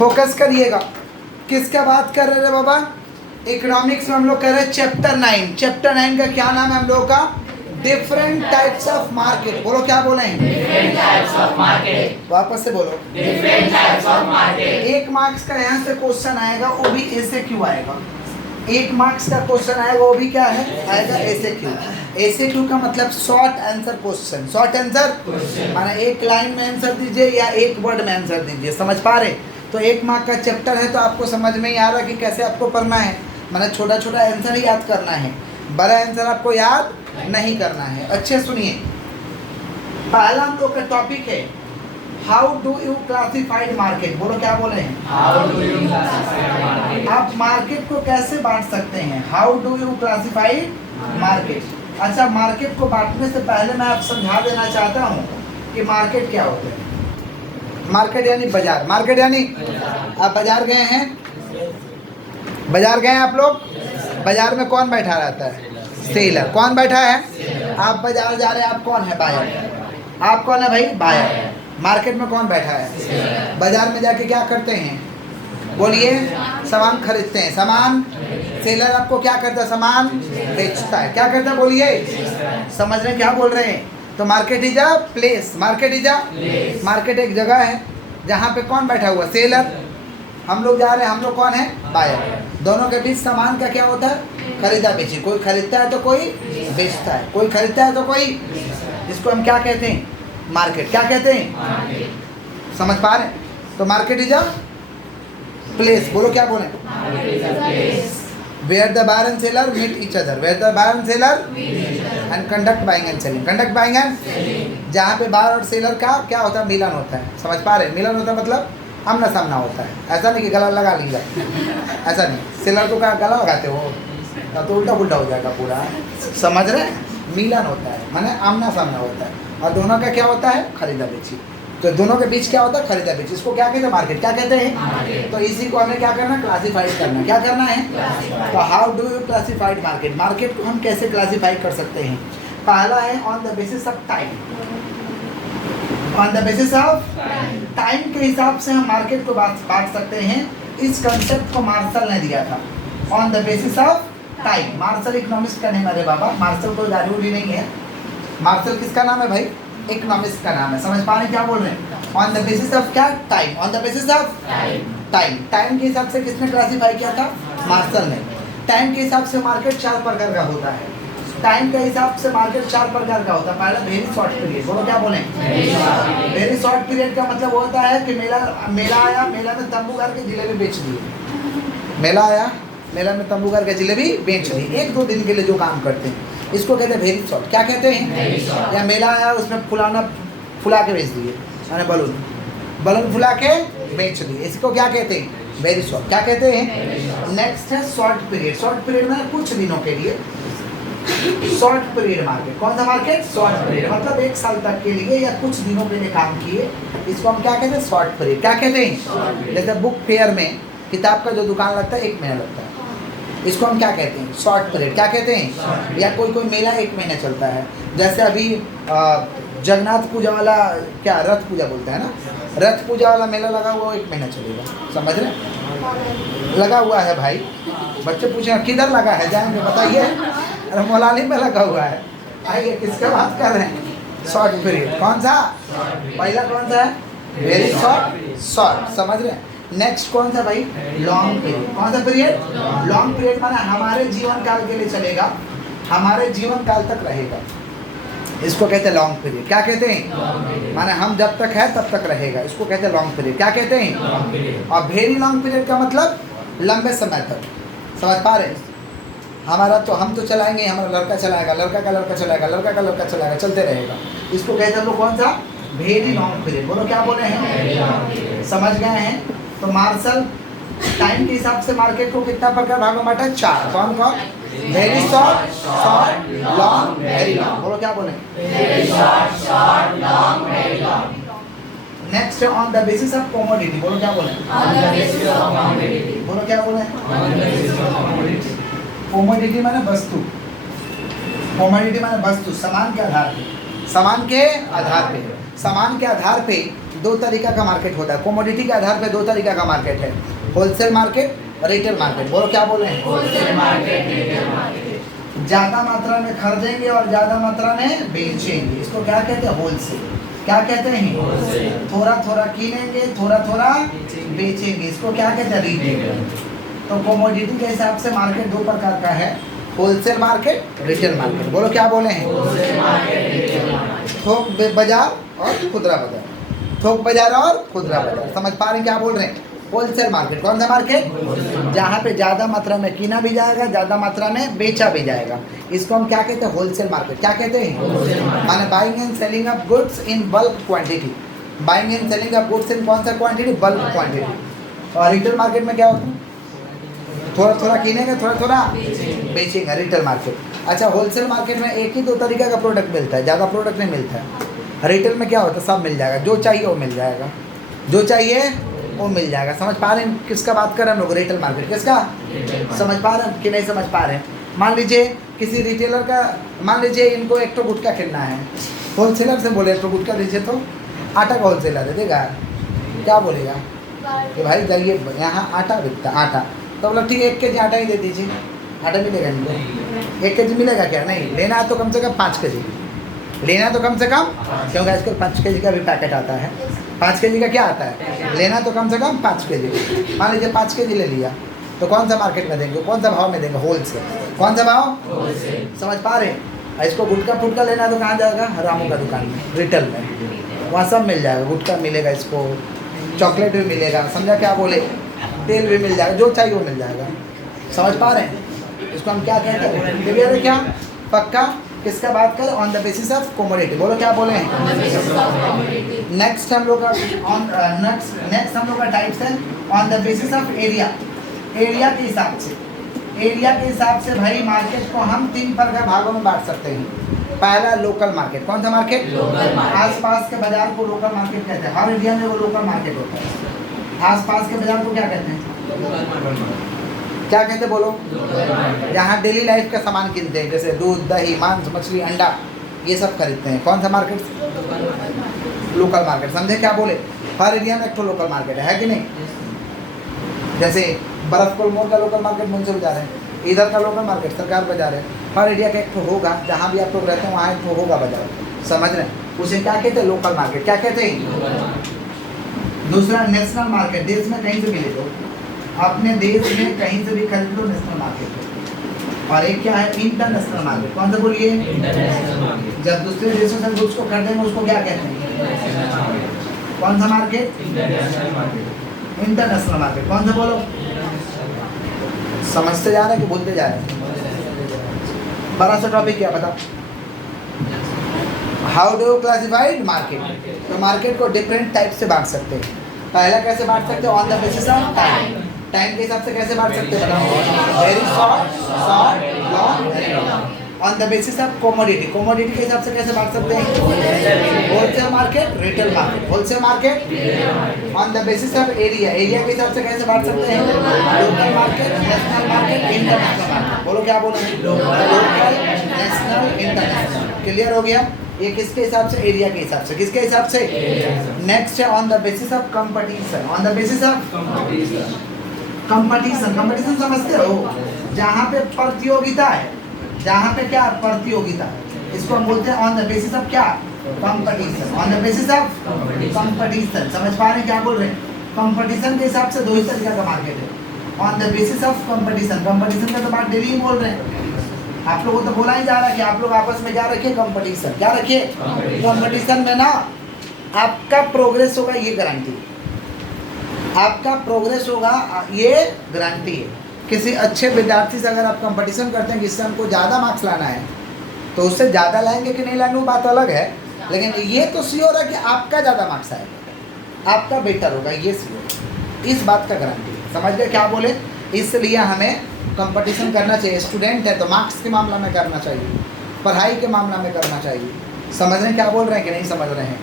Focus करिएगा। किसका बात कर रहे थे बाबा? इकोनॉमिक्स में हम लोग कर रहे हैं चैप्टर 9। चैप्टर 9 का क्या नाम है हम लोग का? Different types of market. बोलो क्या बोले हैं? Different types of market. वापस से बोलो। Different types of market. 1 marks का यहाँ से क्वेश्चन आएगा, वो भी ऐसे क्यों आएगा। 1 मार्क्स का क्वेश्चन आएगा, वो भी क्या है आएगा? ऐसे क्यों। ऐसे क्यों का मतलब short answer question. Short answer माने एक लाइन में आंसर दीजिए या एक वर्ड में आंसर दीजिए। समझ पा रहे? तो 1 मार्क का चैप्टर है तो आपको समझ में ही आ रहा कि कैसे आपको पढ़ना है। माने छोटा छोटा आंसर ही याद करना है, बड़ा आंसर आपको याद नहीं करना है। अच्छे सुनिए, पहला हम लोग का टॉपिक है how do you classified market. बोलो क्या बोले हैं? How do you classify market. आप मार्केट को कैसे बांट सकते हैं? How do you classified market. अच्छा, मार्केट को बांटने से पहले मैं आप समझा देना चाहता हूँ कि मार्केट क्या होता है। मार्केट यानी बाजार। मार्केट यानी आप बाजार गए हैं, बाजार गए आप लोग, बाजार में कौन बैठा रहता है? सेलर। कौन बैठा है? आप बाजार जा रहे हैं, आप कौन है? बायर। आप कौन है भाई? बायर। मार्केट में कौन बैठा है? बाजार में जाके क्या करते हैं? बोलिए, सामान खरीदते हैं। सामान, सेलर आपको क्या करता है? सामान बेचता है। क्या करता है? बोलिए, समझ रहे हैं क्या बोल रहे हैं? तो market is a place. Market is a, market एक जगह है जहाँ पे कौन बैठा हुआ? सेलर। हम लोग जा रहे हैं, हम लोग कौन है? बायर। दोनों के बीच सामान का क्या होता है? खरीदा बेची। कोई खरीदता है तो कोई बेचता है, कोई खरीदता है तो कोई। इसको हम क्या कहते हैं? मार्केट। क्या कहते हैं? समझ पा रहे हैं? तो मार्केट इज अ प्लेस। बोलो क्या बोले? Where the buyer and seller meet each other. Where the buyer and seller and conduct buying and selling. Conduct buying and, जहाँ पे बायर और सेलर का क्या होता है? मिलन होता है। समझ पा रहे हैं? मिलन होता है मतलब आमना सामना होता है। ऐसा नहीं कि गला लगा लिया, ऐसा नहीं। सेलर को क्या गला लगाते हो तो उल्टा पुल्टा हो जाएगा पूरा। समझ रहे हैं? मिलन होता है माने आमना सामना होता है, और दोनों का क्या होता है? खरीदा बेची। तो दोनों के बीच क्या होता है? खरीदा बेची। इसको क्या कहते हैं? मार्केट। क्या कहते हैं? तो इसी को हमें क्या करना? क्लासिफाइड करना। क्या करना है? तो how do you classified market. Market को हम कैसे क्लासिफाई कर सकते हैं? पहला है on the basis of time. On the basis of time के हिसाब से हम मार्केट को बांट सकते हैं। इस कंसेप्ट को मार्शल ने दिया था, on the basis of time. Marshall economist का नेम है रे बाबा। मार्शल कोई गाड़ी नहीं है। मार्शल किसका नाम है भाई? इकोनॉमिस्ट का नाम है। समझ पा रहे क्या बोल रहे हैं? ऑन द बेसिस ऑफ क्या? Time. On the basis of time. Time के हिसाब से किसने क्लासिफाई किया था? मार्शल ने। टाइम के हिसाब से मार्केट 4 प्रकार का होता है। टाइम के हिसाब से मार्केट 4 प्रकार का होता है। पहला वेरी शॉर्ट पीरियड। बोलो क्या बोले? वेरी शॉर्ट पीरियड का मतलब होता है कि मेला आया, मेला में तंबू गाड़ के जिलेबी बेच दिए। मेला आया, मेला में तंबू गाड़ के जिलेबी बेच दी। 1-2 दिन के लिए जो काम करते हैं इसको कहते हैं वेरी शॉर्ट। क्या कहते हैं? या मेला आया, उसमें फुला के बेच दिए, मैंने बलून फुला के बेच दिए। इसको क्या कहते हैं? Very short. क्या कहते हैं? नेक्स्ट है शॉर्ट पीरियड। शॉर्ट पीरियड में कुछ दिनों के लिए। Short period market. कौन सा मार्केट? शॉर्ट पीरियड मतलब 1 साल तक के लिए या कुछ दिनों के लिए काम किए। इसको हम क्या कहते हैं? Short period. क्या कहते हैं? जैसे बुक फेयर में किताब का जो दुकान लगता है 1 महीना लगता है, इसको हम क्या कहते हैं? Short period. क्या कहते हैं? या कोई मेला 1 महीना चलता है। जैसे अभी जगन्नाथ पूजा वाला, क्या रथ पूजा बोलते हैं ना, रथ पूजा वाला मेला लगा हुआ 1 महीना चलेगा। समझ रहे? लगा हुआ है भाई। बच्चे पूछे किधर लगा है, जाएंगे बताइए। अरे मौलानी में लगा हुआ है। आइए, किसका बात कर रहे हैं? Short period. कौन सा? पहला कौन सा है? Very short. शॉर्ट। समझ रहे हैं? नेक्स्ट कौन सा भाई? Long period. कौन सा पीरियड? लॉन्ग पीरियड माना हमारे जीवन काल के लिए चलेगा, हमारे जीवन काल तक रहेगा। इसको कहते हैं लॉन्ग पीरियड। क्या कहते हैं? माना हम जब तक है तब तक रहेगा। इसको कहते हैं लॉन्ग पीरियड। क्या कहते हैं? और वेरी लॉन्ग पीरियड का मतलब लंबे समय तक। समझ पा रहे? हमारा तो हम तो चलाएंगे, हमारा लड़का चलाएगा, लड़का का लड़का चलाएगा, लड़का का लड़का चलाएगा, चलते रहेगा। इसको कहते हैं लोग कौन सा? Very long period. बोलो क्या बोले हैं? समझ गए हैं? तो मार्शल टाइम के हिसाब से मार्केट को कितना प्रकार भागों में बांटा? 4। कौन कौन? Very short, short, long, very long. बोलो क्या बोले? Very short, short, long, very long. Next on the basis of commodity. बोलो क्या बोले? On the basis of commodity. बोलो क्या बोले? On the basis of commodity. Commodity माने वस्तु। कमोडिटी माने वस्तु, सामान के आधार पे। सामान के आधार पे, सामान के आधार पे दो तरीका का मार्केट होता है, कमोडिटी के आधार पे दो तरीका का मार्केट है, होलसेल मार्केट, रिटेल मार्केट। बोलो क्या बोल रहे हैं? Wholesale market, retail market. ज़्यादा मात्रा में खरीदेंगे और ज़्यादा मात्रा में बेचेंगे, इसको क्या कहते हैं? होलसेल। क्या कहते हैं? होलसेल। थोड़ा थोड़ा किनेंगे, थोड़ा थोड़ा बेचेंगे, इसको क्या कहते हैं? रिटेल। तो कमोडिटी के हिसाब से मार्केट दो प्रकार का है, होलसेल मार्केट, रिटेल मार्केट। बोलो क्या बोले हैं? Wholesale market, retail market. थोक बाजार और खुदरा बाजार, थोक बाजार और खुदरा बाजार। समझ पा रहे हैं क्या बोल रहे हैं? होलसेल मार्केट कौन सा मार्केट? जहाँ पे ज़्यादा मात्रा में किना भी जाएगा, ज़्यादा मात्रा में बेचा भी जाएगा, इसको हम क्या कहते हैं? Wholesale market. क्या कहते हैं? माने buying and selling of goods in bulk quantity. Buying and selling of goods in कौन सा क्वांटिटी? Bulk quantity. और रिटेल मार्केट में क्या होता है? थोड़ा थोड़ा किनेंगे, थोड़ा थोड़ा बेचेंगे, रिटेल मार्केट। अच्छा, होलसेल मार्केट में एक ही दो तरीका का प्रोडक्ट मिलता है, ज़्यादा प्रोडक्ट नहीं मिलता है। रिटेल में क्या होता है? सब मिल जाएगा, जो चाहिए वो मिल जाएगा, जो चाहिए वो मिल जाएगा। समझ पा रहे हैं किसका बात कर रहे हैं हम लोग? Retail market. किसका? समझ पा रहे हैं कि नहीं समझ पा रहे हैं? मान लीजिए किसी रिटेलर का, मान लीजिए इनको एक तो गुटखा खरीदना है, होलसेलर से बोले एक तो गुटखा दीजिए, तो आटा का होलसेलर है, देगा क्या बोलेगा कि भाई जाइए यहाँ आटा बिकता, आटा, तो बोला ठीक है 1 kg आटा ही दे दीजिए, आटा मिलेगा इनको? 1 kg मिलेगा क्या? नहीं, लेना है तो कम से कम 5 kg लेना है, तो कम से कम, क्योंकि आजकल 5 kg का भी पैकेट आता है। 5 kg का क्या आता है? लेना तो कम से कम 5 kg। मान लीजिए 5 kg ले लिया, तो कौन सा मार्केट में देंगे? कौन सा भाव में देंगे? होलसेल। कौन सा भाव? होलसेल। समझ पा रहे हैं? इसको गुटखा फुटका लेना है तो कहाँ जाएगा? रामू का दुकान में, रिटेल में, वहाँ सब मिल जाएगा। गुटखा मिलेगा, इसको चॉकलेट भी मिलेगा, समझा क्या बोले? तेल भी मिल जाएगा, जो चाहिए वो मिल जाएगा। समझ पा रहे हैं? इसको हम क्या कहते हैं? क्लियर है क्या? पक्का? किसका बात कर? On the basis of commodity. बोलो क्या बोले हैं? On the basis of commodity. Next हम लोग का नेक्स्ट हम लोग का टाइप्स है on the basis of area. Area के हिसाब से, एरिया के हिसाब से भाई मार्केट को हम 3 प्रकार भागों में बांट सकते हैं। पहला लोकल मार्केट। कौन सा मार्केट? Local market. आसपास के बाजार को लोकल मार्केट कहते हैं। हर एरिया में वो लोकल मार्केट होता है। आसपास के बाजार को क्या कहते हैं? क्या कहते हैं? बोलो। जहाँ डेली लाइफ का सामान किनते हैं, जैसे दूध, दही, मांस, मछली, अंडा, ये सब खरीदते हैं। कौन सा मार्केट? Local market. समझे क्या बोले? हर एरिया में एक तो लोकल मार्केट है कि नहीं? जैसे बरफपुर मोड़ का लोकल मार्केट मुंशी बाजार है, इधर का लोकल मार्केट सरकार बाजार है। हर एरिया का एक तो होगा, जहाँ भी आप लोग रहते हैं वहाँ एक तो होगा बाजार। समझ रहे हैं? उसे क्या कहते हैं? Local market. क्या कहते हैं? दूसरा नेशनल मार्केट, देश में कहीं से भी ले लो, अपने देश में कहीं से भी खरीद लो, नेशनल मार्केट है। और एक क्या है? International market. कौन सा बोलिए? International market. जब दूसरे देशों से गुड्स को खरीदेंगे उसको क्या कहते हैं? कौन सा market? International market. International market. कौन सा बोलो? समझते जा रहे हैं कि बोलते जा रहे हैं? बड़ा सा टॉपिक क्या पता? How do classified market. तो मार्केट को डिफरेंट टाइप से बांट सकते हैं। पहला कैसे बांट सकते हैं? On the basis of time. Time के हिसाब से कैसे बांट सकते हैं? बताओ। Very short, short, long, very long. On the basis of commodity. Commodity के हिसाब से कैसे बांट सकते हैं? Wholesale market, retail market. Wholesale market. On the basis of area. Area के हिसाब से कैसे बांट सकते हैं? Local market, national market, international market. बोलो क्या बोलो? Local, national, international. क्लियर हो गया? ये किसके हिसाब से? एरिया के हिसाब से। किसके हिसाब से? नेक्स्ट है on the basis of competition. On the basis of competition. Competition समझते हो? जहाँ पे प्रतियोगिता है, जहाँ पे क्या? प्रतियोगिता। इसको हम बोलते हैं ऑन द बेसिस ऑफ क्या? Competition. On the basis of competition. समझ पा रहे हैं क्या बोल रहे हैं? कंपटीशन के हिसाब से दो ही तरीका का मार्केट है। On the basis of competition. Competition का तो बात डेली ही बोल रहे हैं, आप लोगों को तो बोला ही जा रहा है कि आप लोग आपस में क्या रखिए? कंपटीशन। क्या रखिए? कंपटीशन में ना आपका प्रोग्रेस होगा, ये गारंटी। आपका प्रोग्रेस होगा, ये गारंटी है। किसी अच्छे विद्यार्थी से अगर आप कंपटीशन करते हैं कि इससे हमको ज़्यादा मार्क्स लाना है, तो उससे ज़्यादा लाएंगे कि नहीं लाएंगे वो बात अलग है, लेकिन ये तो श्योर है कि आपका ज़्यादा मार्क्स आएगा, आपका बेटर होगा, ये श्योर। इस बात का गारंटी है। समझ गए क्या बोले? इसलिए हमें कंपटीशन करना चाहिए। स्टूडेंट है तो मार्क्स के मामला में करना चाहिए, पढ़ाई के मामला में करना चाहिए। समझ रहे हैं क्या बोल रहे हैं कि नहीं समझ रहे हैं?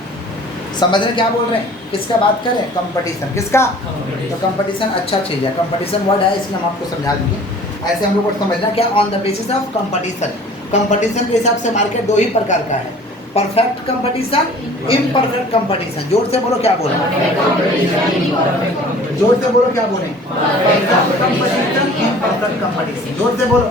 समझ रहे हैं क्या बोल रहे हैं? किसका बात करें? कंपटीशन। किसका? तो कंपटीशन अच्छा चीज़ है। कंपटीशन वर्ड है, इसलिए हम आपको समझा देंगे। ऐसे हम लोग को समझना क्या? On the basis of competition. Competition के हिसाब से मार्केट दो ही प्रकार का है। Perfect competition, imperfect competition. जोर से बोलो क्या बोले, जोर से बोलो क्या बोले, परफेक्ट कंपटीशन, इम्परफेक्ट कंपटीशन। जोर से बोलो,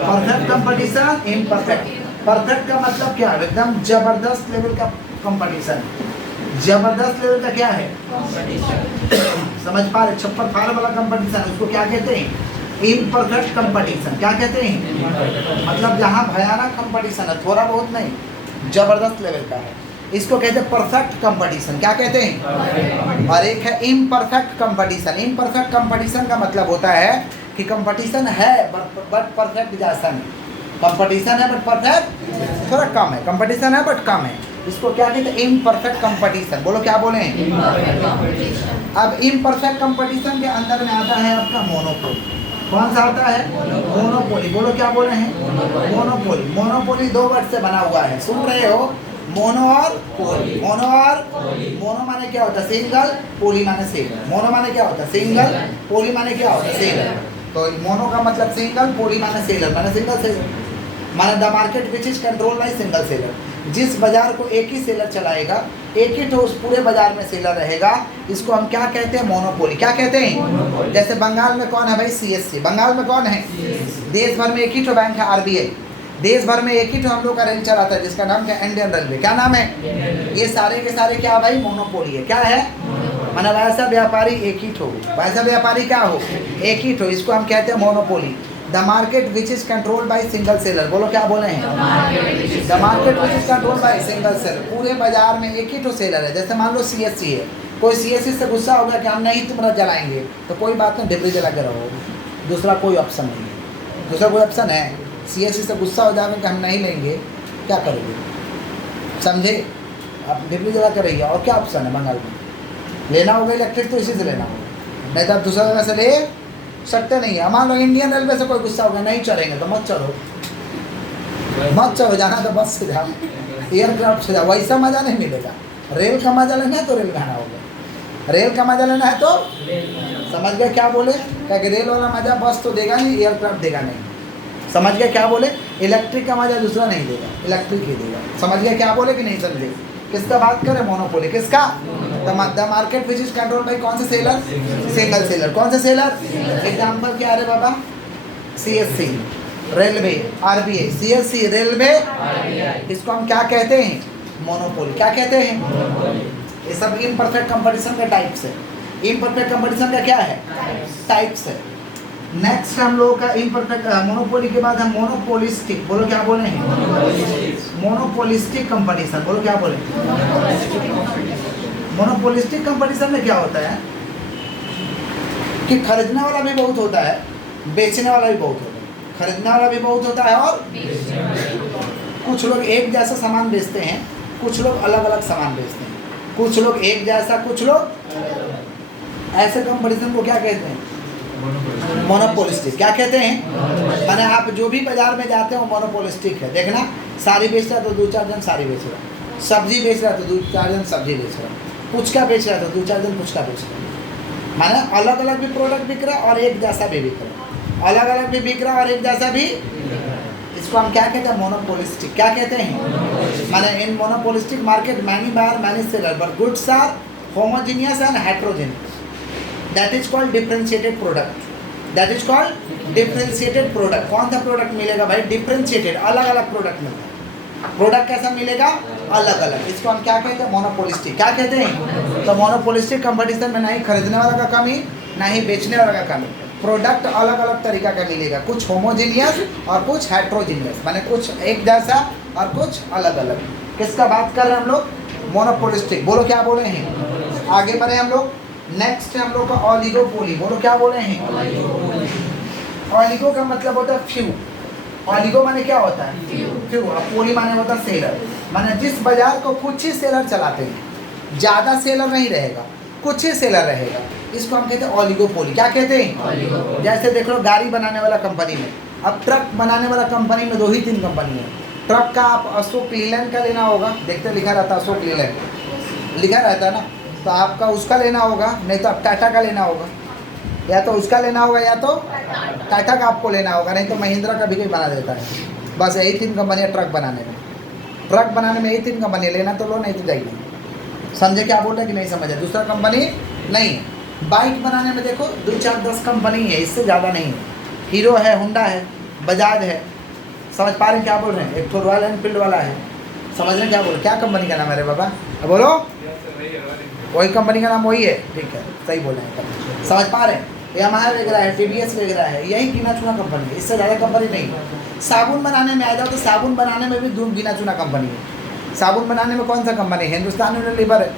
परफेक्ट कंपटीशन, इम्परफेक्ट। परफेक्ट का मतलब क्या है? एकदम जबरदस्त लेवल का कंपटीशन। जबरदस्त लेवल का क्या है? समझ पा रहे? छप्पर फाड़ वाला कंपटीशन, उसको क्या कहते हैं? Imperfect competition. क्या कहते हैं? मतलब जहाँ भयानक कंपटीशन है, थोड़ा बहुत नहीं, जबरदस्त लेवल का है, इसको कहते हैं परफेक्ट कंपटीशन। क्या कहते हैं? और एक है इम्परफेक्ट कंपटीशन। इम्परफेक्ट कंपटीशन का मतलब होता है कि कंपटीशन है बट परफेक्ट जैसा नहीं। कंपटीशन है बट परफेक्ट थोड़ा कम है, कंपटीशन है बट कम है, इसको क्या कहते हैं? Imperfect competition. बोलो क्या बोले? अब इम्परफेक्ट कंपटीशन के अंदर में आता है आपका मोनोपोली। कौन सा आता है? मोनोपोली। बोलो क्या बोले हैं? मोनोपोली। मोनोपोली दो वर्ड से बना हुआ है, सुन रहे हो? मोनो और पोली। मोनो और मोनो माने क्या होता है? सिंगल। पोली माने सिंगल। मोनो माने क्या होता है? सिंगल। पोली माने क्या होता है? सिंगल। तो मोनो का मतलब सिंगल, पोली माने सेलर, माने सिंगल सेलर, माने the market which is control by single seller. जिस बाजार को एक ही सेलर चलाएगा, एक ही तो उस पूरे बाजार में सेलर रहेगा, इसको हम क्या कहते हैं? मोनोपोली। क्या कहते हैं? जैसे बंगाल में कौन है भाई? सीएससी। बंगाल में कौन है? देश भर में एक ही तो बैंक है, आरबीआई। देश भर में एक ही तो हम लोग का रेल चलाता है, जिसका नाम है इंडियन रेलवे। क्या नाम है? ये सारे के सारे क्या भाई? मोनोपोली है। क्या है? माना वैसा व्यापारी एक ही ठो, वैसा व्यापारी क्या हो? एक ही ठो, इसको हम कहते हैं monopoly. The market which is control by single seller. बोलो क्या बोले हैं? The market which is control by single seller. पूरे बाजार में एक ही ठो सेलर है। जैसे मान लो सीएससी है, कोई सीएससी से गुस्सा हो गया कि हम नहीं तुम्हारा जलाएंगे, तो कोई बात नहीं, डिबरी जला के रहो, दूसरा कोई ऑप्शन नहीं है। दूसरा कोई ऑप्शन है? सीएससी से गुस्सा हो जाएगा कि हम नहीं लेंगे, क्या करोगे? समझे? आप डिबरी जला के रहिए, और क्या ऑप्शन है? बंगाल में लेना होगा इलेक्ट्रिक तो इसी से लेना होगा, नहीं तो आप दूसरा जगह से ले सकते नहीं है। मान लो इंडियन रेलवे से कोई गुस्सा हो गया, नहीं चलेंगे, तो मत चलो, मत चलो, जाना तो बस से जाओ, एयरक्राफ्ट से जाओ, वैसा मज़ा नहीं मिलेगा। रेल का मज़ा लेना है तो रेल गाना होगा, रेल का मज़ा लेना है तो समझ गए क्या बोले? क्या कि रेल वाला मज़ा बस तो देगा नहीं, एयरक्राफ्ट देगा नहीं। समझ गए क्या बोले? इलेक्ट्रिक का मज़ा दूसरा नहीं देगा, इलेक्ट्रिक ही देगा। समझ गए क्या बोले कि नहीं समझे? किसका बात करें? मोनोपोली। किसका? The market which is control by कौन से सेलर? Single seller. कौन से सेलर? एग्जाम्पल क्या है बा? CSC, railway, RBI. CSC, railway, इसको हम क्या कहते हैं? मोनोपोली। क्या कहते हैं? ये सब इम्परफेक्ट कंपटीशन का टाइप्स है। इम्परफेक्ट कंपटीशन का क्या है? टाइप्स है। नेक्स्ट हम लोगों का इम्परफेक्ट मोनोपोली के बाद हम मोनोपोलिस्टिक। बोलो क्या बोले हैं? Monopolistic competition. बोलो क्या बोले? मोनोपोलिस्टिक कंपटीशन में क्या होता है कि खरीदने वाला भी बहुत होता है, बेचने वाला भी बहुत होता है। खरीदने वाला भी बहुत होता है और कुछ लोग एक जैसा सामान बेचते हैं, कुछ लोग अलग अलग सामान बेचते हैं, कुछ लोग एक जैसा, कुछ लोग ऐसे कंपटीशन को क्या कहते हैं? मोनोपोलिस्टिक। क्या कहते हैं? माने आप जो भी बाजार में जाते हो मोनोपोलिस्टिक है। देखना, साड़ी बेच रहा तो दो चार जन साड़ी बेच रहा, सब्जी बेच रहा तो दो चार जन सब्जी बेच रहा, पुचका बेच रहा तो दो चार जन पुचका बेच रहा। माने अलग अलग भी प्रोडक्ट बिक रहा और एक जैसा भी बिक रहा, अलग अलग भी बिक रहा और एक जैसा भी। इसको हम क्या कहते हैं? मोनोपोलिस्टिक। क्या कहते हैं? माने in monopolistic market many buyer many seller but goods are homogeneous and heterogeneous. That is called differentiated product. That is called differentiated product. कौन सा प्रोडक्ट मिलेगा भाई? डिफरेंशिएटेड, अलग अलग प्रोडक्ट मिलता है। प्रोडक्ट कैसा मिलेगा? अलग अलग। इसको हम क्या कहते हैं? मोनोपोलिस्टिक। क्या कहते हैं? तो मोनोपोलिस्टिक कंपटीशन में ना ही खरीदने वाला का कमी, ना ही बेचने वाला का कमी। प्रोडक्ट अलग अलग तरीका का मिलेगा, कुछ होमोजीनियस और कुछ हेट्रोजीनियस, माने कुछ एक जैसा और कुछ अलग अलग। किसका बात कर रहे हैं हम लोग? मोनोपोलिस्टिक। बोलो क्या बोले हैं? आगे बढ़े हम लोग। नेक्स्ट हम लोग का ऑलिगोपोली। बोलो क्या बोले हैं? ऑलिगो का मतलब होता है फ्यू। ऑलिगो माने क्या होता है? फ्यू। और पोली माने होता है सेलर। माने जिस बाजार को कुछ ही सेलर चलाते हैं, ज़्यादा सेलर नहीं रहेगा, कुछ ही सेलर रहेगा, इसको हम कहते हैं ऑलिगोपोली। क्या कहते हैं? जैसे देख लो गाड़ी बनाने वाला कंपनी में, अब ट्रक बनाने वाला कंपनी में 2 ही 3 कंपनी है। ट्रक का आप अशोक लीलैंड का लेना होगा, देखते लिखा रहता है अशोक लीलैंड लिखा रहता है ना, तो आपका उसका लेना होगा, नहीं तो आप टाटा का लेना होगा, या तो उसका लेना होगा या तो टाटा का आपको लेना होगा, नहीं तो महिंद्रा का भी कोई बना देता है। बस यही 3 कंपनियाँ ट्रक बनाने में। ट्रक बनाने में यही 3 कंपनी, लेना तो लो नहीं तो जाइए। समझे क्या बोल रहे हैं कि नहीं समझे? दूसरा कंपनी नहीं है। बाइक बनाने में देखो 2 4 10 कंपनी है, इससे ज़्यादा नहीं है। हीरो है, होंडा है, बजाज है। समझ पा रहे हैं क्या बोल रहे हैं? एक तो रॉयल एनफील्ड वाला है। समझ रहे हैं क्या बोल रहे हैं? क्या कंपनी का नाम है रे बाबा? बोलो। वही कंपनी का नाम वही है, ठीक है, सही बोल रहे हैं। समझ पा रहे हैं? यामाहा वेग रहा है, TVS वेग रहा है, यही गिना चुना कंपनी है, इससे ज़्यादा कंपनी नहीं है। साबुन बनाने में आ जाओ तो साबुन बनाने में भी 2 गिना चुना कंपनी है। साबुन बनाने में कौन सा कंपनी है? हिंदुस्तान यूनिलीवर है,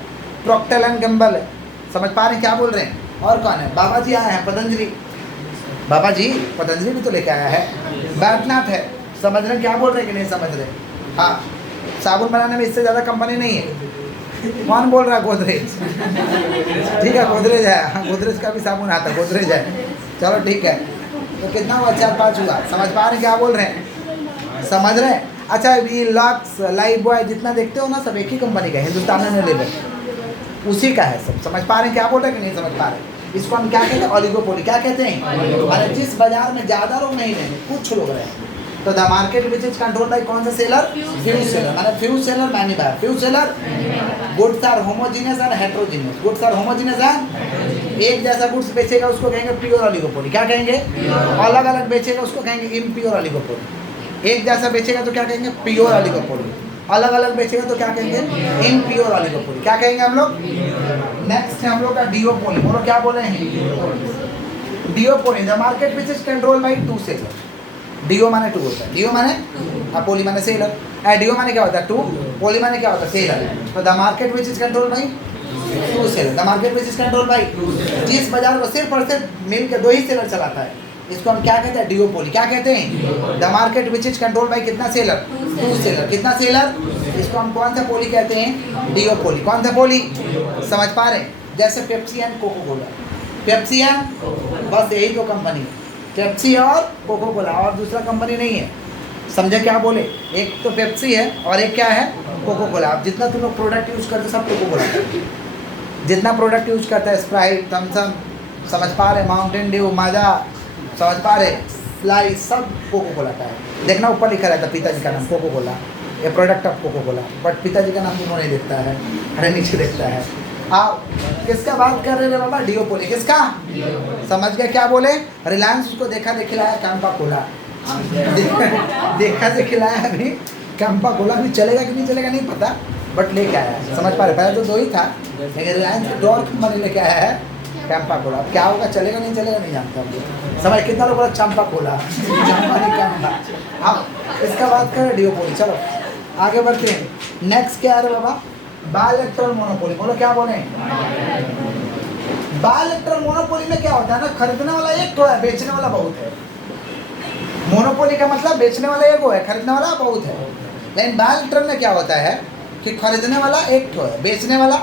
प्रॉक्टर एंड गैम्बल है। समझ पा रहे हैं क्या बोल रहे हैं? और कौन है? बाबा जी आए हैं, पतंजलि। बाबा जी पतंजलि भी तो लेके आया है। बैद्यनाथ है। समझ रहे हैं क्या बोल रहे हैं कि नहीं समझ रहे? हाँ, साबुन बनाने में इससे ज़्यादा कंपनी नहीं है। कौन बोल रहा है? गोदरेज। ठीक है, गोदरेज है। हाँ, गोदरेज का भी साबुन आता है, गोदरेज है। चलो ठीक है, तो कितना हुआ? 4 5 हुआ। समझ पा रहे हैं क्या बोल रहे हैं? समझ रहे हैं? अच्छा, ये लक्स, लाइफ बॉय जितना देखते हो ना, सब एक ही कंपनी का है, हिंदुस्तान यूनिलीवर, उसी का है सब। समझ पा रहे हैं क्या बोल रहे हैं कि नहीं समझ पा रहे? इसको हम क्या कहते हैं? ऑलिगोपोली। क्या कहते हैं? अरे जिस बाजार में ज़्यादा लोग नहीं रहेंगे, कुछ लोग रहेंगे, तो the market which is control by कौन सा सेलर? Few seller. माने few seller many buyer. Few seller goods are homogeneous and heterogeneous. Goods are homogeneous and एक जैसा गुड्स बेचेगा उसको कहेंगे प्योर ऑलिगोपोली। क्या कहेंगे? अलग अलग बेचेगा उसको कहेंगे इम्प्योर ऑलिगोपोली। एक जैसा बेचेगा तो क्या कहेंगे? Pure oligopoly. अलग अलग बेचेगा तो क्या कहेंगे? Impure oligopoly. क्या कहेंगे हम लोग? नेक्स्ट है हम लोग का डिओपोली। बोलो क्या बोले हैं? Duopoly the market which is control by 2 seller. Duo माने 2 होता है, डीओ माने पोली माने सेलर, डीओ माने क्या होता है? 2, पोली माने क्या होता है? सेलर। तो the market which is control by 2 seller. The market which is control bye, जिस बाजार को सिर्फ और सिर्फ मिल के 2 ही सेलर चलाता है, इसको हम क्या कहते हैं? डिओपोली। क्या कहते हैं? The market which is control bye कितना सेलर? 2 सेलर। कितना सेलर? इसको हम कौन सा पोली कहते हैं? डिओपोली। कौन सा पोली? समझ पा रहे हैं? जैसे Pepsi and Coca Cola. Pepsi and बस यही 2 कंपनी है, पेप्सी और कोको कोला, और दूसरा कंपनी नहीं है। समझे क्या बोले? एक तो पेप्सी है और एक क्या है? Coca Cola. अब जितना तुम लोग प्रोडक्ट यूज़ करते सब कोको कोला, जितना प्रोडक्ट यूज़ करता है, स्प्राइट, थम्सअप, समझ पा रहे, माउंटेन ड्यू, माजा, समझ पा रहे, स्लाइस, सब कोको कोला का है। देखना ऊपर लिखा रहता है पिताजी का नाम कोको कोला, ये product of Coca Cola, but पिताजी का नाम तुमको नहीं देखता है, अरे नीचे देखता है। आप किसका बात कर रहे हैं बाबा? डिओपोली। किसका? समझ गया क्या बोले? रिलायंस उसको देखा दे खिलाया, कैंपा खोला। देखा से खिलाया अभी, कैंपा खोला, अभी चलेगा कि नहीं चलेगा नहीं पता, बट लेके आया। समझ पा रहे? पहले तो 2 ही था, लेकिन रिलायंस डॉर कंपनी लेके आया है कैंपा खोला। क्या होगा, चलेगा नहीं चलेगा नहीं जानता हम। समझ कितना लोग बोला चंपा खोला, चंपा नहीं कैंपा। अब इसका बात करें डिओपोली। चलो आगे बढ़ते हैं। नेक्स्ट क्या है बाबा? Bilateral monopoly. बोलो क्या बोले? बायलैटरल मोनोपोली में क्या होता है ना, खरीदने वाला एक तो है, बेचने वाला बहुत है। मोनोपोली का मतलब बेचने वाला एक है, खरीदने वाला बहुत है। लेकिन बायलैटरल में क्या होता है कि खरीदने वाला एक तो है, बेचने वाला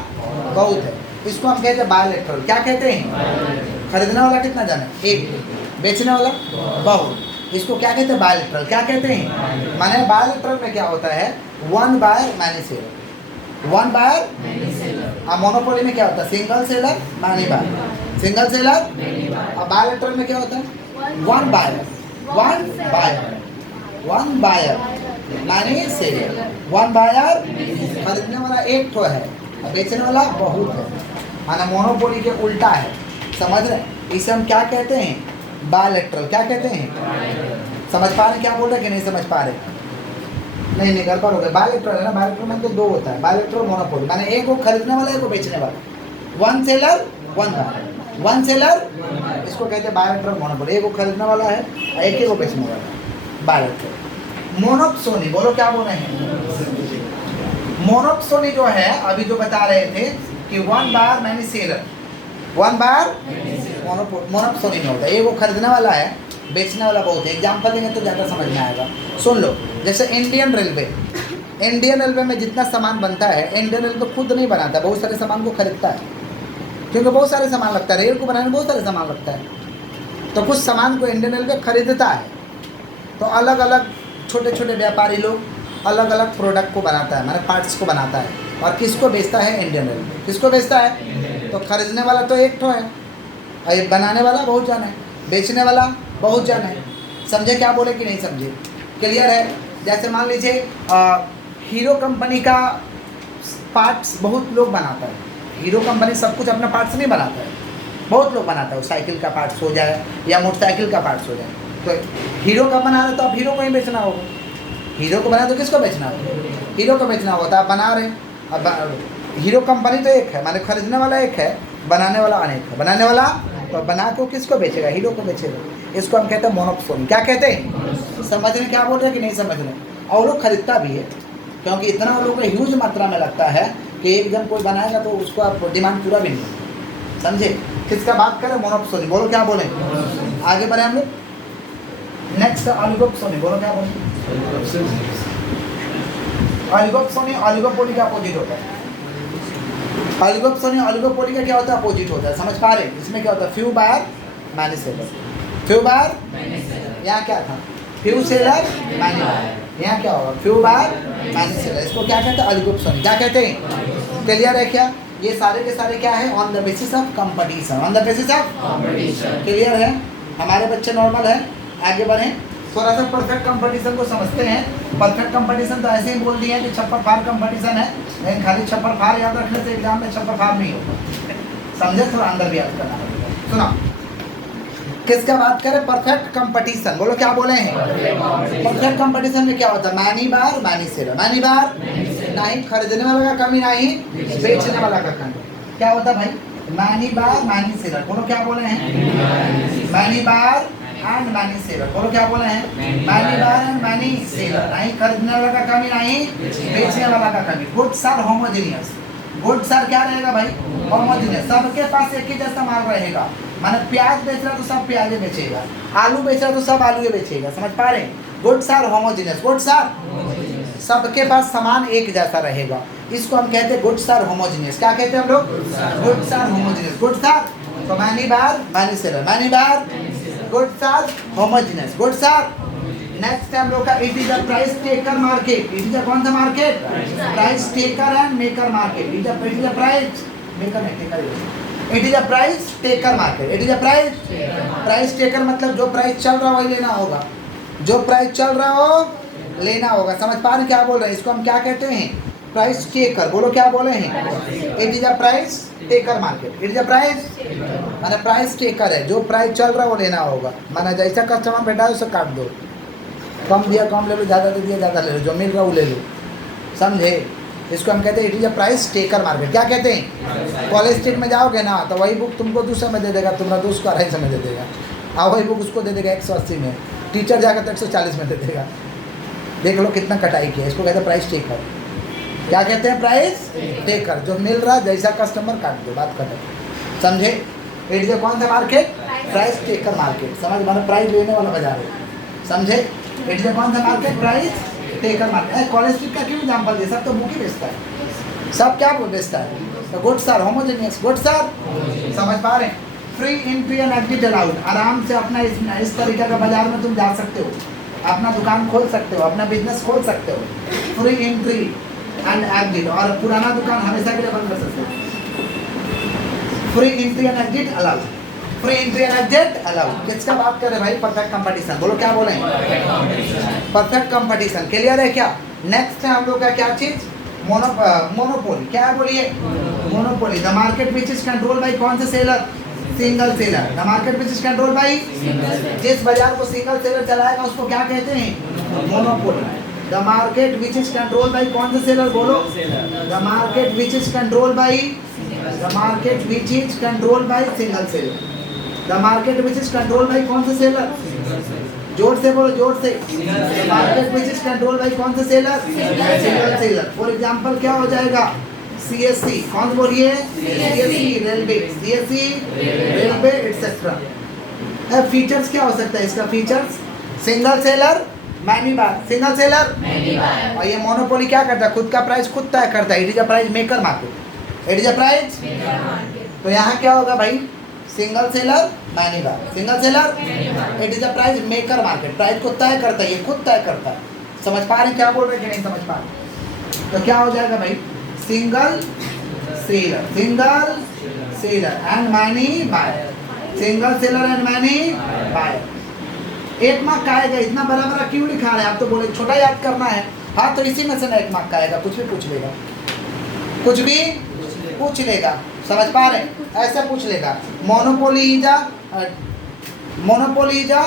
बहुत है। इसको हम कहते हैं बायलैटरल। क्या कहते हैं? खरीदने वाला कितना जाने? एक, बेचने वाला बहुत। इसको क्या कहते हैं? बायलैटरल। क्या कहते हैं? माने बायलैटरल में क्या होता है? 1 बायर मैनी सेलर। 1 बायर। अब मोनोपोली में क्या होता है? Single seller many buyer, single seller. अब बायलैटरल में क्या होता है? 1 buyer, 1 buyer, 1 buyer many seller. 1 buyer, खरीदने वाला एक तो है, बेचने वाला बहुत है। माना मोनोपोली के उल्टा है। समझ रहे? इसे हम क्या कहते हैं? बायलैटरल। क्या कहते हैं? समझ पा रहे क्या बोल रहे कि नहीं समझ पा रहे? नहीं कर पाओगे। बायलैटरल है ना, बायलैटरल में तो 2 होता है, बायलैटरल मोनोपोली, माने एक को खरीदने वाला एक को बेचने वाला। 1 सेलर 1 बायर, 1 सेलर, इसको कहते हैं बायलैटरल मोनोपोली। एक को खरीदने वाला है और एक को बेचने वाला है, बायलैटरल। मोनोप्सोनी। बोलो क्या बोल रहे हैं? मोनोप्सोनी जो है अभी जो बता रहे थे कि 1 बायर मैनी सेलर, 1 बायर मोनोप्सोनी में होता है। एक वो खरीदने वाला है, बेचने वाला बहुत है। एग्जाम्पल देंगे तो ज़्यादा समझ में आएगा। सुन लो, जैसे इंडियन रेलवे में जितना सामान बनता है, इंडियन रेलवे खुद नहीं बनाता, बहुत सारे सामान को खरीदता है, क्योंकि बहुत सारे सामान लगता है, रेल को बनाने में बहुत सारे सामान लगता है। तो कुछ सामान को इंडियन रेलवे खरीदता है, तो अलग अलग छोटे छोटे व्यापारी लोग अलग अलग प्रोडक्ट को बनाता है, माने पार्ट्स को बनाता है, और किसको बेचता है? Indian railway. किसको बेचता है? तो खरीदने वाला तो एक तो है, और बनाने वाला बहुत जाना है, बेचने वाला बहुत जाना है। समझे क्या बोले कि नहीं समझे? क्लियर है? जैसे मान लीजिए हीरो कंपनी का पार्ट्स बहुत लोग बनाता है। हीरो कंपनी सब कुछ अपना पार्ट्स नहीं बनाता है, बहुत लोग बनाता है। साइकिल का पार्ट्स हो जाए या मोटरसाइकिल का पार्ट्स हो जाए, तो हीरो का बना रहे तो आप हीरो को ही बेचना होगा। हीरो को बना तो किसको बेचना होगा? हीरो को बेचना होता है। आप बना रहे, अब हीरो कंपनी तो एक है, माने खरीदने वाला एक है, बनाने वाला अनेक है। बनाने वाला तो बना को किसको बेचेगा? हीरो को बेचेगा। इसको हम कहते हैं मोनोपोली। क्या कहते हैं? समझ रहे क्या बोल रहे हैं कि नहीं समझ रहे? और लोग खरीदता भी है, क्योंकि इतना लोगों को ह्यूज मात्रा में लगता है कि एक जन कोई बनाएगा तो उसको आप डिमांड पूरा भी नहीं होगा। समझे? किसका बात करें? मोनोपोली। बोलो क्या बोलें? आगे बढ़े हम लोग। Next oligopoly. बोलो क्या बोलें? ऑलिगोपोली ऑलिगोपोली का अपोजिट होता है। ऑलिगोपोली ऑलिगोपोली का क्या होता है? अपोजिट होता है। समझ पा रहे? इसमें क्या होता है? Few buyer many seller. Few buyer, यहाँ क्या था? Few seller many buyer. यहाँ क्या होगा? Few buyer many seller. इसको क्या कहते हैं? ऑलिगोपोली। क्या कहते हैं? क्लियर है क्या? ये सारे के सारे क्या है? On the basis of competition. On the basis of competition. Clear है? हमारे बच्चे नॉर्मल है। आगे बढ़े, थोड़ा सा परफेक्ट कंपटीशन को समझते हैं। परफेक्ट कंपटीशन तो ऐसे ही बोल दिया कि छप्पर फाड़ कंपटीशन है, लेकिन खाली छप्पर फाड़ याद रखने से एग्जाम में छप्पर फाड़ नहीं होगा। समझे? थोड़ा अंदर भी याद करना है। सुना, किसका बात करें? Perfect competition. बोलो क्या बोले हैं? परफेक्ट कंपटीशन में क्या होता है? Many buyer many seller. Many बार, ना ही खरीदने वाला का कमी, ना ही बेचने वाला का कमी। क्या होता है भाई? Many buyer many seller. बोलो क्या बोले हैं? Menu bar and many seller. बोलो क्या बोले हैं? Menu bar and many seller. ना ही खरीदने वाला का कमी, ना ही बेचने वाला का कमी। Goods are homogeneous. Goods are क्या रहेगा भाई? होमोजेनियस। सबके पास एक ही जैसा माल रहेगा। माने प्याज बेच रहा तो सब प्याज बेचेगा, आलू बेच रहा तो सब आलू बेचेगा। समझ पा रहे? Goods are homogeneous. Goods are, सबके पास सामान एक जैसा रहेगा। इसको हम कहते हैं गुड्स आर होमोजेनियस। क्या कहते हैं हम लोग? Goods are homogeneous. Goods are, तो many buyer many seller. Many buyer, goods are homogeneous. Goods are, next हम लोग का it is a price taker market. It is a कौन सा market? Price taker and maker market. It is a price maker नहीं taker. It is a price taker market. It is a price taker मतलब जो price चल रहा हो वही लेना होगा। जो प्राइस चल रहा हो लेना होगा। समझ पा रहे क्या बोल रहे हैं? इसको हम क्या कहते हैं? Price taker. बोलो क्या बोले हैं? It is a price taker market. It is a price, माने प्राइस टेकर है, जो प्राइस चल रहा है वो लेना होगा। माना जैसा कस्टमर बैठा है उसे काट दो, कम दिया कम ले लो, ज़्यादा दे दिया ज़्यादा ले लो, जो मिल रहा है वो ले लो। समझे? इसको हम कहते हैं it is a price taker market. क्या कहते हैं? कॉलेज स्ट्रीट में जाओगे ना तो वही बुक तुमको 200 में दे देगा, तुम्हारा दोस्त को 250 में दे देगा, और वही बुक उसको दे देगा 180 में, टीचर जाकर तो 140 में दे देगा। देख लो कितना कटाई किया। इसको कहते हैं प्राइस टेकर। क्या कहते हैं? Price taker. जो मिल रहा जैसा कस्टमर काट दो, बात खत्म। समझे? इट इज कौन सा मार्केट? Price taker market. समझ मानो प्राइस लेने वाला बाजार है। समझे? इट इज कौन सा market? Price taker market. College street का क्यों एग्जाम्पल दे? सब तो बुक ही बेचता है, सब क्या बेचता है? तो goods are homogeneous. Goods are, समझ पा रहे? Free entry and exit allowed. आराम से अपना इस तरीके का बाजार में तुम जा सकते हो, अपना दुकान खोल सकते हो, अपना बिजनेस खोल सकते हो। फ्री एंट्री एंड एग्जिट, और पुराना दुकान हमेशा के लिए बंद कर सकते हो। Free entry and exit allowed. Free entry and exit allowed. किसका बात कर रहे भाई? Perfect competition. बोलो क्या बोले? Perfect competition. क्लियर है क्या? नेक्स्ट है हम लोग का क्या चीज? मोनोपोली। क्या बोलिए? Monopoly. The market which is control by कौन से seller? Single seller. The market which is control by, जिस बाजार को सिंगल सेलर चलाएगा उसको क्या कहते हैं? Monopoly. The market which is control by कौन से सेलर? बोलो। The market which is control by, the market which is control by single seller. The market which is control by कौन से सेलर? जोर से बोलो, जोर से। The market which is control by कौन से seller? Single seller. For example क्या हो जाएगा? CSC। कौन बोलिए? CSC railway, CSC railway etcetera. Features क्या हो सकता है इसका? फीचर्स सिंगल सेलर, मैनी बार। सिंगल सेलर, और ये मोनोपोली क्या करता है? खुद का प्राइस खुद तय करता है। It is a price maker market. It is a price, तो यहाँ क्या होगा भाई? Single seller, many bar. Single seller, it is a price maker market. Price को तय करता है, ये खुद तय करता है। समझ पा रहे क्या बोल रहे कि नहीं समझ पा रहे? तो क्या हो जाएगा भाई? Single seller, single seller and many buyer. Single seller and many buyer. एक मार्क आएगा। इतना बड़ा बड़ा क्यों लिखा रहे हैं आप? तो बोले छोटा याद करना है, हाँ तो इसी में से ना 1 मार्क का आएगा, कुछ भी पूछ लेगा, कुछ भी पूछ लेगा, समझ पा रहे हैं? ऐसा पूछ लेगा monopoly is a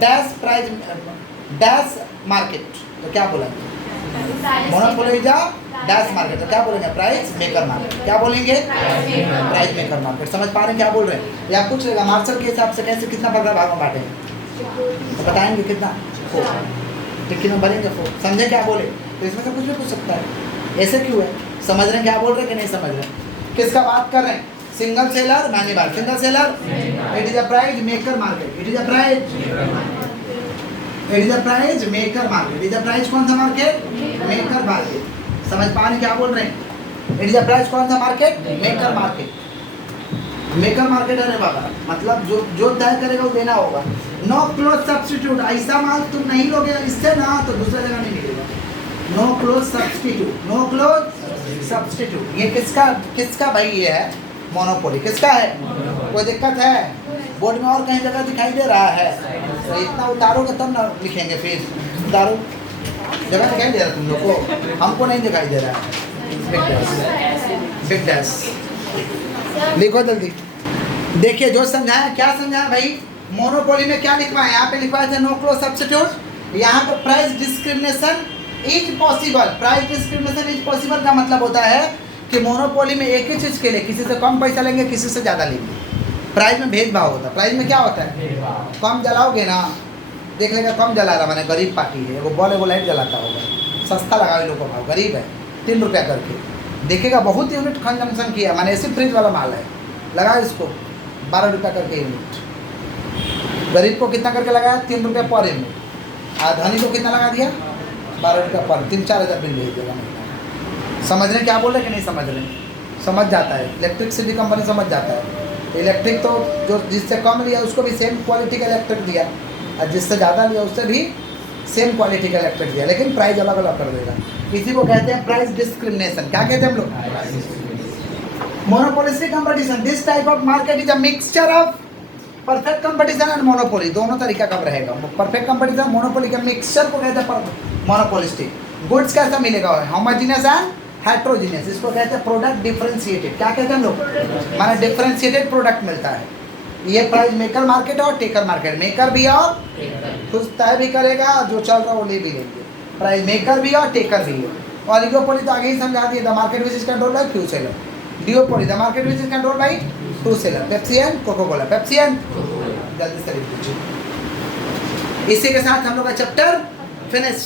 dash price dash market, तो क्या बोलेंगे? Monopoly is a dash market, तो क्या बोलेंगे? Price maker market. क्या बोलेंगे? Price maker market. समझ पा रहे हैं क्या बोल रहे हैं? या पूछ लेगा मार्शल के हिसाब से कैसे कितना प्रकार भाग में बांटेंगे, तो बताएंगे कितना, 4 टिक्की में भरेंगे 4। समझे क्या बोले? तो इसमें से कुछ भी पूछ सकता है। ऐसे क्यों है? समझ रहे हैं क्या बोल रहे हैं कि नहीं समझ रहे हैं? किसका बात कर रहे हैं? Single seller, many bar. Single seller it is a price maker market, it is a price maker market. It is a price कौन सा मार्केट? Maker market. समझ पा रहे क्या बोल रहे हैं? इट इज अ प्राइस कौन सा market? Maker market. Maker market है रे बाबा, मतलब जो तय करेगा वो देना होगा। नो क्लोज सब्स्टिट्यूट, ऐसा माल तुम नहीं लोगे इससे ना तो दूसरा जगह नहीं मिलेगा। No close substitute, no close substitute. ये किसका भाई ये है? मोनोपोली। किसका है? कोई दिक्कत है? बोर्ड में और कहीं जगह दिखाई दे रहा है? तो इतना उतारोगे तब ना लिखेंगे, फिर उतारो। जगह दिखाई दे रहा है तुम लोग को? हमको नहीं दिखाई दे रहा है। बिग डैश लिखो जल्दी। देखिए जो समझाया, क्या समझाया भाई? मोनोपोली में क्या लिखवाया? यहाँ पे लिखवाया था नो क्लोज सब्स्टिट्यूट। यहाँ पे price discrimination is possible. Price discrimination is possible का मतलब होता है कि मोनोपोली में एक ही चीज़ के लिए किसी से कम पैसा लेंगे, किसी से ज़्यादा लेंगे। प्राइस में भेदभाव होता है। प्राइस में क्या होता है? कम जलाओगे ना, देख लेगा कम जला रहा, मैंने गरीब पार्टी है, वो बॉल एगो लाइट जलाता होगा, सस्ता लगाओ लोगों को भाव, गरीब है 3 रुपया करके, देखेगा बहुत यूनिट कंजम्पशन किया, मैंने ऐसे फ्रिज वाला माल है, लगा इसको 12 रुपया करके यूनिट। गरीब को कितना करके लगाया? 3 रुपया पर यूनिट। और धनी को कितना लगा दिया? 12 रुपया पर, 3-4 हज़ार बिल भेज देगा। समझ रहे हैं क्या बोल रहे कि नहीं समझ रहे? समझ जाता है। इलेक्ट्रिसिटी कंपनी समझ जाता है। इलेक्ट्रिक तो जो जिससे कम लिया उसको भी सेम क्वालिटी का इलेक्ट्रिक दिया, और जिससे ज़्यादा लिया उससे भी सेम क्वालिटी का इलेक्ट्रिक दिया, लेकिन प्राइस अलग अलग कर देगा। इसी को कहते हैं प्राइस डिस्क्रिमिनेशन। क्या कहते हैं हम लोग? Monopolistic competition. This type of market is a mixture of perfect competition and monopoly. दोनों तरीका कब रहेगा? परफेक्ट कंपटीशन, मोनोपोली के मिक्सचर को कहते हैं मोनोपोलिस्टिक। गुड्स कैसा मिलेगा? Homogeneous and heterogeneous. इसको कहते हैं प्रोडक्ट डिफरेंशिएटेड। क्या कहते हैं हम लोग? माने डिफरेंशिएटेड प्रोडक्ट मिलता है। ये प्राइस मेकर मार्केट और टेकर मार्केट। मेकर भी और खुद तय भी करेगा, जो चल रहा है वो ले भी लेंगे। प्राइस मेकर भी और टेकर भी है। और ओलिगोपोली तो आगे ही समझा दिया, the market which is controlled by few seller. Duopoly, the market which is controlled by 2 seller. Pepsi and Coca Cola. Pepsi and जल्दी से लिख दीजिए। इसी के साथ हम लोग का चैप्टर फिनिश।